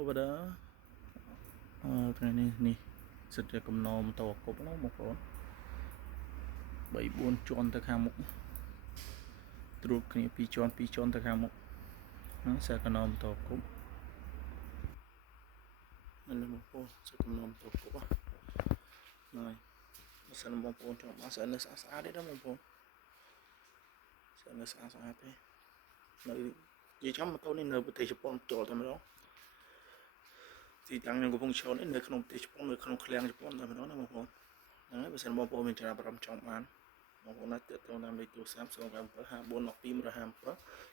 over đóថ្ងៃនេះសិតជាកំណោម៉ូតូគប់ណាបងប្អូន3 4ជាន់ទៅខាងមុខត្រួតគ្នា2ជាន់ទៅខាងមុខហ្នឹងសិតកំណោម៉ូតូគប់នេះបងប្អូនសិតកំណោម៉ូតូគប់ហ្នឹងបើសិនបងប្អូនចង់បានសិតនៅស្អាតទេបងប្អូនសិតនៅស្អាតទេនៅនិយាយចំម៉ូតូនេះនៅប្រទេសជប៉ុនចូលតែម្ដងទីតាំងនៅកំពង់ឈរនេះនៅក្នុងប្រទេសជប៉ុននៅក្នុងឃ្លាំងជប៉ុនតែម្ដងណាបងប្អូនហ្នឹងហើយបើសិនបងប្អូនមានចំណាប់អារម្មណ៍ចង់បានបងប្អូនអាចទាក់ទងតាមលេខទូរស័ព្ទ097 5412 157 096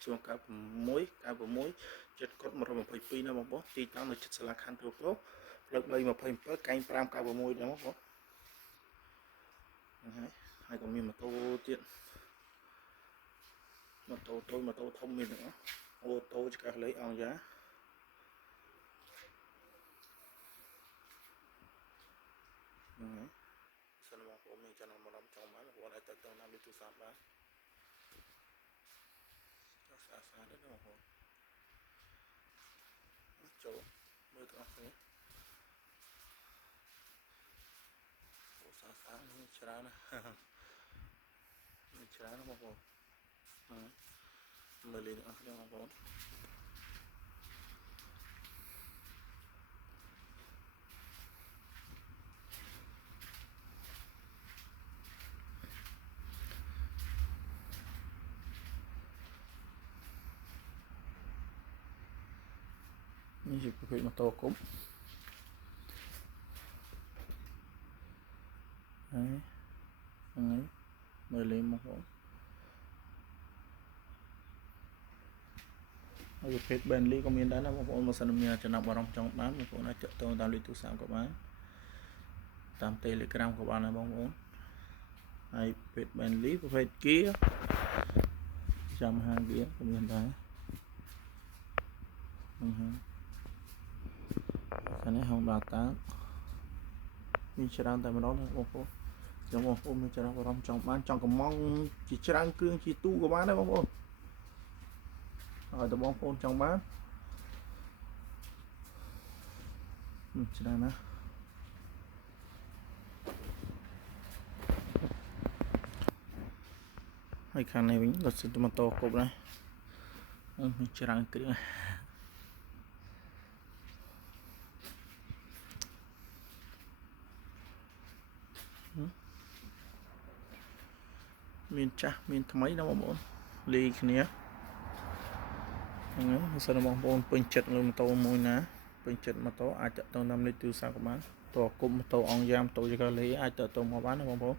96 7 122ណាបងប្អូនទីតាំងនៅជិតសាលាខណ្ឌទូកោផ្លូវ327កែង596ណាបងប្អូនហ្នឹងហើយក៏មានម៉ូតូទៀតម៉ូតូតូចម៉ូតូធំមានទាំងអូតូឆ្កាស់លេខអង្គយ៉ាសិនបងប្អូនមានចំណាប់អារម្មណ៍ចង់បានបងប្អូនអាចទៅតាមលេខទូរស័ព្ទបានស្អាតទេបងប្អូនចូលមើលទាំងអស់គ្នាអូស្អាតមានច្រើនណាមានច្រើនណាបងប្អូនមើលលេខទាំងអស់គ្នាបងប្អូននេះជាប្រភេទម៉ូតូគប់ហ្នឹងមើលលេងបងប្អូនហើយប្រភេទ Bentley ក៏មានដែរណាបងប្អូនបើសិនមានចំណាប់អារម្មណ៍ចង់បានបងប្អូនអាចទាក់ទងតាមលេខទូរស័ព្ទក៏បានតាម Telegram ក៏បានដែរបងប្អូនហើយប្រភេទ Bentley ប្រភេទ Gear ចាំហាង Gear ក៏មានដែរខាងនេះ Honda Tag មានច្រើនតែម្ដងណាបងប្អូនចាំបងប្អូនមានចំណាប់អារម្មណ៍ចង់បានចង់កំងជាច្រើនគ្រឿងជាទូក៏បានដែរបងប្អូនហើយតើបងប្អូនចង់បានច្រើនណាស់ហើយខាងនេះវិញរថសិនម៉ូតូគប់ដែរមានច្រើនគ្រឿងមានចាស់មានថ្មីណាបងប្អូនលាយគ្នាហ្នឹងហើយសិនបងប្អូនពេញចិត្តលើម៉ូតូមួយណាពេញចិត្តម៉ូតូអាចតាក់ទងតាមលេខទូរស័ព្ទក៏បានតគប់ម៉ូតូអង្គយ៉ាម៉ូតូចកាលេអាចតាក់ទងមកបានណាបងប្អូន